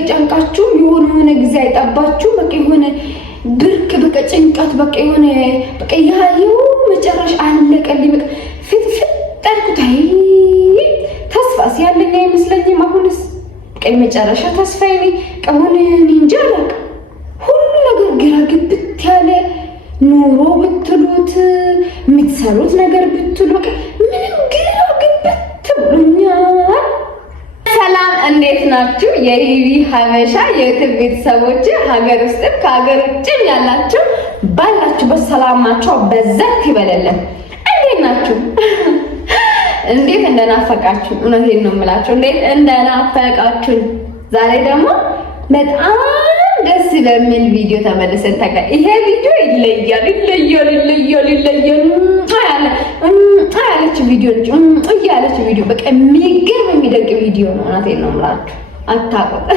አይጨንቃችሁ የሆነ ጊዜ አይጠባችሁ በቃ የሆነ ብርክ በቃ ጭንቀት በቃ የሆነ በቃ ያየው መጨረሻ አለቀልኝ በቃ ፍጥፍጥ ተስፋ ሲያለኝ አይመስለኝም አሁንስ በቃ መጨረሻ ተስፋዬ ነኝ ቀውን እንጃ አላውቅም ሁሉ ነገር ግራ ግብት ያለ ኑሮ ብትሉት የምትሰሩት ነገር ብትሉ በቃ ምንም ግራ ግብት ብሎኛል። ሰላም እንዴት ናችሁ? የሂዊ ሀበሻ የዩቲዩብ ቤተሰቦች ሀገር ውስጥም ከሀገር ውጭም ያላችሁ ባላችሁበት ሰላማችሁ በዛት ይበለልን። እንዴት ናችሁ? እንዴት እንደናፈቃችሁ እውነቴን ነው የምላችሁ። እንዴት እንደናፈቃችሁ ዛሬ ደግሞ በጣም ደስ በሚል ቪዲዮ ተመልሰን ይሄ ቪዲዮ ይለያል አያለች ቪዲዮ እንጂ እያለች ቪዲዮ በቃ የሚገርም የሚደንቅ ቪዲዮ ነው። እውነቴን ነው የምላችሁ አታውቁት።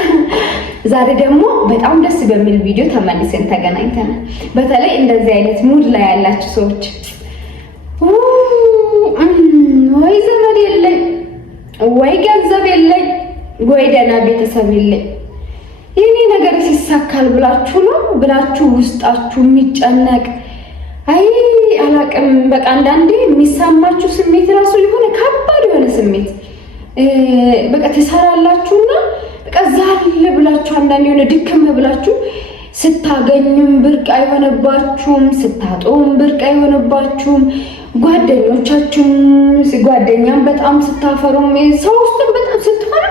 ዛሬ ደግሞ በጣም ደስ በሚል ቪዲዮ ተመልሰን ተገናኝተናል። በተለይ እንደዚህ አይነት ሙድ ላይ ያላችሁ ሰዎች ወይ ዘመድ የለኝ ወይ ገንዘብ የለኝ ወይ ደህና ቤተሰብ የለኝ የኔ ነገር ሲሳካል ብላችሁ ውስጣችሁ የሚጨነቅ አይ አላቅም በቃ አንዳንዴ የሚሰማችሁ ስሜት ራሱ የሆነ ከባድ የሆነ ስሜት በቃ ተሰራላችሁና በቃ ዛል ብላችሁ አንዳንዴ የሆነ ድክም ብላችሁ ስታገኙም ብርቅ አይሆነባችሁም ስታጡም ብርቅ አይሆነባችሁም ጓደኛም በጣም ስታፈሩም ሰው ውስጥም በጣም ስትሆኑ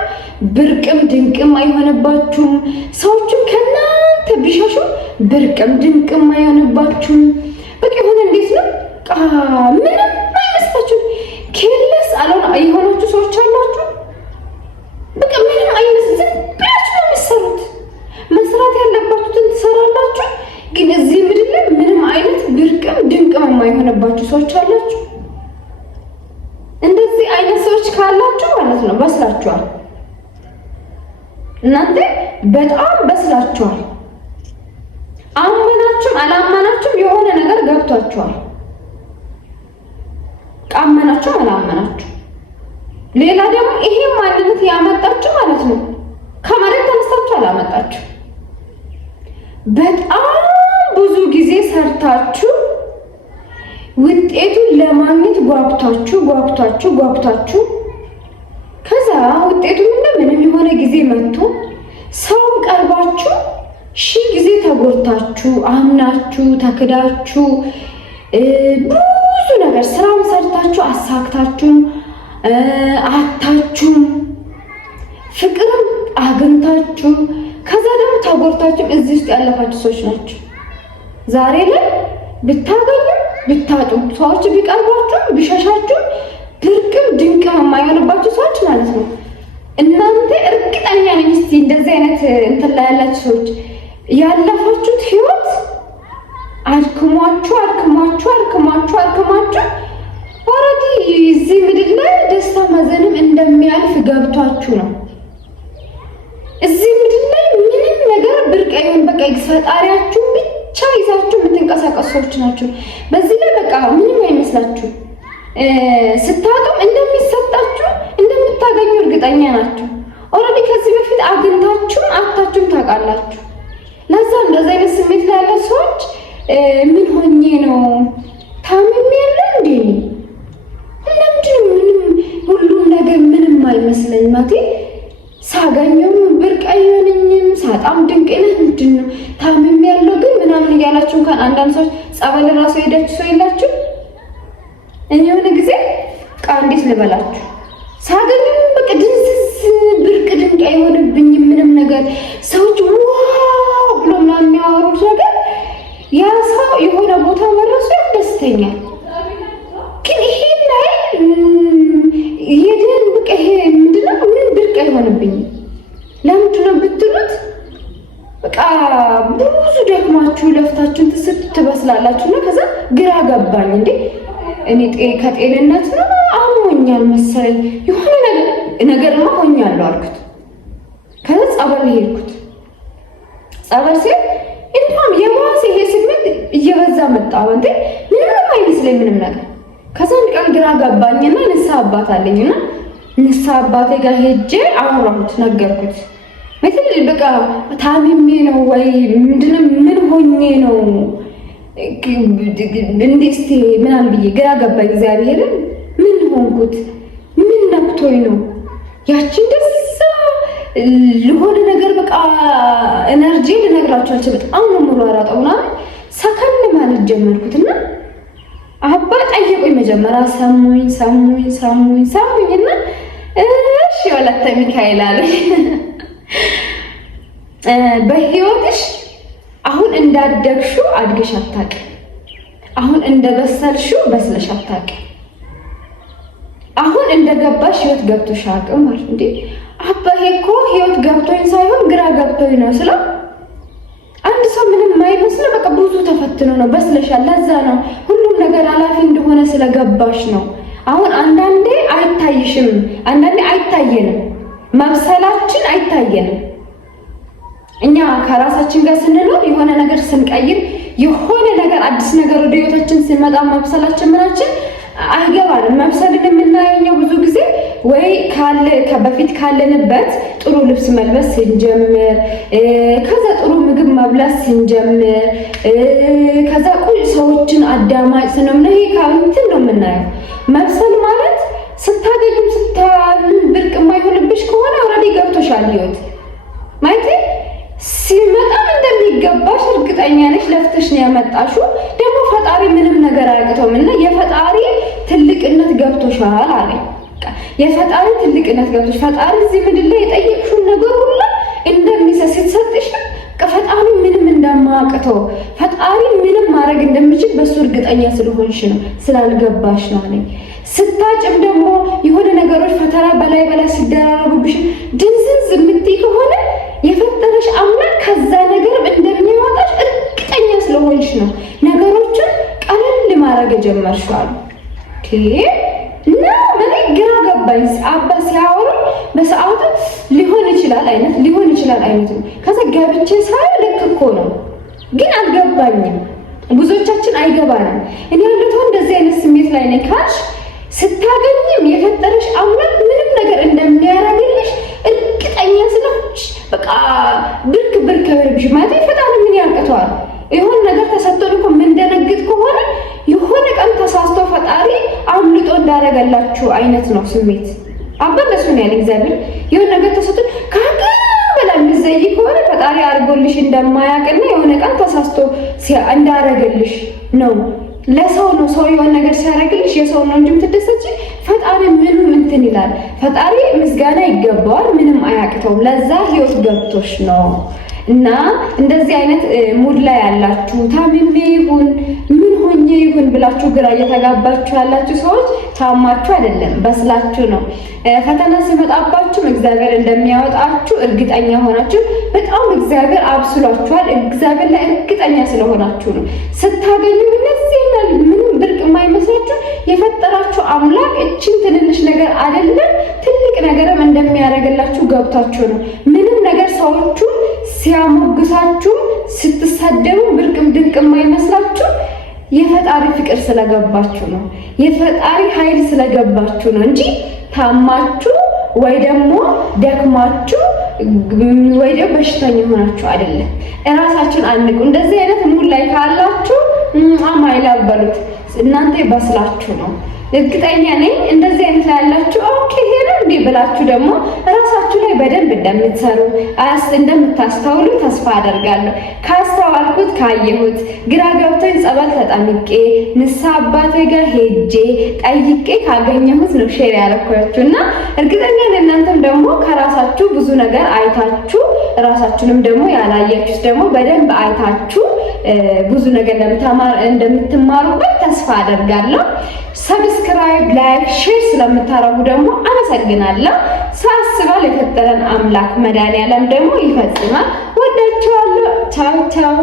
ብርቅም ድንቅም አይሆነባችሁም ሰዎችም ከናንተ ቢሸሹ ብርቅም ድንቅም አይሆነባችሁም በቃ የሆነ እንዴት ነው ምንም አይመስላችሁም ኬርለስ የሆናችሁ ሰዎች አላችሁ በቃ ምንም አይመስልም ብላችሁ ነው የምትሰሩት መስራት ያለባችሁትን ትሰራላችሁ ግን እዚህ ምድር ላይ ምንም አይነት ብርቅም ድንቅም የማይሆነባችሁ ሰዎች አላችሁ እንደዚህ አይነት ሰዎች ካላችሁ ማለት ነው በስላችኋል እናንተ በጣም በስላችኋል አመናችሁም አላመናችሁም የሆነ ነገር ገብቷችኋል አመናችሁም አላመናችሁም ሌላ ደግሞ ይሄ ማንነት ያመጣችሁ ማለት ነው ከመሬት ተነስታችሁ አላመጣችሁ በጣም ብዙ ጊዜ ሰርታችሁ ውጤቱን ለማግኘት ጓጉታችሁ ከዛ ውጤቱ ምንም የሆነ ጊዜ መጥቶ ሰው ቀርባችሁ ሺህ ጊዜ ተጎድታችሁ አምናችሁ ተክዳችሁ ብዙ ነገር ስራም ሰርታችሁ አሳክታችሁ አታችሁ ፍቅርም አግኝታችሁ ከዛ ደግሞ ተጎድታችሁ እዚህ ውስጥ ያለፋችሁ ሰዎች ናቸው። ዛሬ ላይ ብታገኙ ብታጡ ሰዎች ቢቀርባችሁ ቢሸሻችሁ ድርቅም ድንቅም የማይሆንባችሁ ሰዎች ማለት ነው። እናንተ እርግጠኛ ነኝ እስቲ እንደዚህ አይነት እንትን ላይ ያላችሁ ሰዎች ያለፋችሁት ህይወት አድክሟችሁ ኦሬዲ እዚህ ምድር ላይ ደስታ ማዘንም እንደሚያልፍ ገብቷችሁ ነው። እዚህ ምድር ላይ ምንም ነገር ብርቅ አይሆን በቃ ፈጣሪያችሁ ብቻ ይዛችሁ የምትንቀሳቀሱ ሰዎች ናቸው። በዚህ ላይ በቃ ምንም አይመስላችሁ ስታጡም እንደሚሰጣችሁ እንደምታገኙ እርግጠኛ ናችሁ። ኦሬዲ ከዚህ በፊት አግኝታችሁም አጣችሁም ታውቃላችሁ። ለዛ እንደዚህ አይነት ስሜት ላይ ያለ ሰዎች ምን ሆኜ ነው ታምሜ ያለው እንዴ ለምንድን ምንም ሁሉም ነገር ምንም አይመስለኝ ማለቴ ሳገኘው ብርቅ አይሆንኝም ሳጣም ድንቅ ነው ምንድን ነው ታምሜ ያለው ግን ምናምን እያላችሁ እንኳን አንዳንድ ሰዎች ጸበል ራሱ ሄዳችሁ ሰው የላችሁ እኔ የሆነ ጊዜ እንዴት ልበላችሁ ሳገኘው በቃ ድንዝዝ ብርቅ ድንቅ አይሆንብኝም ምንም ነገር ሰዎች ዋው ብሎ ምናምን የሚያወሩት ነገር ያ ሰው የሆነ ቦታ መድረሱ ያስደስተኛል። ግን ይሄ ላይ የደን በቃ ይሄ ምንድነው ምን ብርቅ አይሆንብኝም ለምንድን ነው ብትሉት በቃ ብዙ ደክማችሁ ለፍታችሁን ትበስላላችሁና ከዛ ግራ ገባኝ እንዴ እኔ ከጤንነት ነው አሞኛል መሰለኝ የሆነ ነገርማ ሆኛለሁ አልኩት። ከዛ ጸበል ሄድኩት። ጸበል ሲል እንኳን የባሰ ይሄ ስሜት እየበዛ መጣ እንዴ ምንም አይመስለኝ ምንም ነገር። ከዛ አንድ ቀን ግራ ገባኝና ንስሐ አባት አለኝና ንስሐ አባቴ ጋር ሄጄ አወራሁት ነገርኩት። ማለት በቃ ታምሜ ነው ወይ ምንድነው ምን ሆኜ ነው እንዴስቲ ምናምን ብዬ ግራ ገባኝ። እግዚአብሔርን ምን ሆንኩት? ምን ነክቶኝ ነው? ያቺን ደስ ለሆነ ነገር በቃ ኤነርጂ ልነግራችሁ አልችልም። በጣም ነው የምሯሯጠውና ሰከን ማለት ጀመርኩትና አባ ጠየቁኝ። መጀመሪያ ሰሙኝና እሺ ወለተ ሚካኤል አለኝ በህይወትሽ አሁን እንዳደግሽው አድገሽ አታውቂም። አሁን እንደበሰልሽው በስለሽ አታውቂም። አሁን እንደገባሽ ህይወት ገብቶሽ አያውቅም ማለት እንዴ? አባ እኮ ህይወት ገብቶኝ ሳይሆን ግራ ገብቶኝ ነው ስለው አንድ ሰው ምንም ማይመስል በቃ ብዙ ተፈትኖ ነው በስለሻል። ለዛ ነው ሁሉም ነገር አላፊ እንደሆነ ስለገባሽ ነው። አሁን አንዳንዴ አይታይሽም፣ አንዳንዴ አይታየንም፣ መብሰላችን አይታየንም። እኛ ከራሳችን ጋር ስንኖር የሆነ ነገር ስንቀይር የሆነ ነገር አዲስ ነገር ወደ ህይወታችን ሲመጣ መብሰላችን ምናችን አይገባንም። መብሰልን የምናየው ብዙ ጊዜ ወይ በፊት ካለንበት ጥሩ ልብስ መልበስ ስንጀምር፣ ከዛ ጥሩ ምግብ መብላት ስንጀምር፣ ከዛ ሰዎችን አዳማጭ ስንሆን ይሄ ካንትን ነው የምናየው። መብሰል ማለት ስታገኙም ብርቅ የማይሆንብሽ ከሆነ ኦልሬዲ ገብቶሻል ህይወት ማለት ሲመጣ እንደሚገባሽ እርግጠኛ ነሽ። ለፍተሽ ነው ያመጣሽው። ደግሞ ፈጣሪ ምንም ነገር አያቅተውም እና የፈጣሪ ትልቅነት ገብቶሻል አለ። የፈጣሪ ትልቅነት ገብቶሽ ፈጣሪ እዚህ ምድር ላይ የጠየቅሽውን ነገር ሁሉ እንደሚሰጥሽ ፈጣሪ ምንም እንደማያቅተው ፈጣሪ ምንም ማድረግ እንደሚችል በሱ እርግጠኛ ስለሆንሽ ነው፣ ስላልገባሽ ነው አለ። ስታጭም ደግሞ የሆነ ነገሮች ፈተና በላይ ሲደራረቡብሽ ድንዝዝ የምትይ ከሆነ የፈጠረሽ አምላክ ከዛ ነገር እንደሚያወጣሽ እርግጠኛ ስለሆንሽ ነው ነገሮችን ቀለል ማድረግ ጀመርሻል። እና ምን ግራ ገባኝ። አባ ሲያወሩ በሰዓቱ ሊሆን ይችላል አይነት ነው። ከዛ ገብቼ ሳይ ልክ እኮ ነው፣ ግን አልገባኝም። ብዙዎቻችን አይገባንም። እኔ ያለሁት እንደዚህ አይነት ስሜት ላይ ነኝ ካልሽ ስታገኝም የፈጠረሽ አምላክ ምንም ነገር እንደሚያደርግልሽ እርግጠኛ ስለሆንሽ በቃ ብርክ ብርሽ ማለት ፈጣሪ ምን ያውቀዋል? የሆነ ነገር ተሰጥቶን እኮ ምን ደነግጥ ከሆነ የሆነ ቀን ተሳስቶ ፈጣሪ አምልጦ እንዳደረገላችሁ አይነት ነው ስሜት። አበለሱ ነው ያለ እግዚአብሔር የሆነ ነገር ተሰጥቶ ካገኝ በላይ ምዘይ ከሆነ ፈጣሪ አድርጎልሽ እንደማያውቅና የሆነ ቀን ተሳስቶ እንዳደረገልሽ ነው። ለሰው ነው ሰው የሆነ ነገር ሲያደርግልሽ የሰው ነው እንጂ የምትደሰች ፈጣሪ ምንም እንትን ይላል። ፈጣሪ ምስጋና ይገባዋል፣ ምንም አያቅተውም። ለዛ ህይወት ገብቶሽ ነው። እና እንደዚህ አይነት ሙድ ላይ ያላችሁ ታምሜ ይሁን ምን ሆኜ ይሁን ብላችሁ ግራ እየተጋባችሁ ያላችሁ ሰዎች ታማችሁ አይደለም፣ በስላችሁ ነው። ፈተና ሲመጣባችሁ እግዚአብሔር እንደሚያወጣችሁ እርግጠኛ ሆናችሁ በጣም እግዚአብሔር አብስሏችኋል። እግዚአብሔር ላይ እርግጠኛ ስለሆናችሁ ነው። ስታገኙ እነዚህ ምንም ብርቅ የማይመስላችሁ የፈጠራችሁ አምላክ እቺን ትንንሽ ነገር አይደለም ትልቅ ነገርም እንደሚያደርግላችሁ ገብታችሁ ነው። ምንም ነገር ሰዎቹ ሲያሞግሳችሁ ስትሳደቡ ብርቅም ድንቅ የማይመስላችሁ የፈጣሪ ፍቅር ስለገባችሁ ነው። የፈጣሪ ኃይል ስለገባችሁ ነው እንጂ ታማችሁ ወይ ደግሞ ደክማችሁ ወይ ደግሞ በሽተኛ ሆናችሁ አይደለም። እራሳችሁን አንቁ። እንደዚህ አይነት ሙድ ላይ ካላችሁ ማይላበሉት እናንተ በስላችሁ ነው። እርግጠኛ ነኝ እንደዚህ አይነት ያላችሁ ኦኬ ሄሎ እንዴ ብላችሁ ደግሞ ራሳችሁ ላይ በደንብ እንደምትሰሩ እንደምታስተውሉ ተስፋ አደርጋለሁ። ካስተዋልኩት ካየሁት ግራ ገብቶኝ ጸበል ተጠምቄ ንስሐ አባቴ ጋር ሄጄ ጠይቄ ካገኘሁት ነው ሼር ያደረኳችሁና እርግጠኛ ነኝ እናንተም ደግሞ ከራሳችሁ ብዙ ነገር አይታችሁ ራሳችሁንም ደግሞ ያላያችሁት ደግሞ በደንብ አይታችሁ ብዙ ነገር እንደምትማሩበት ተስፋ አደርጋለሁ። ሰብስክራይብ፣ ላይክ፣ ሼር ስለምታረጉ ደግሞ አመሰግናለሁ። ሳስባል የፈጠረን አምላክ መድኃኒዓለም ደግሞ ይፈጽማል። ወዳችኋለሁ። ቻው ቻው።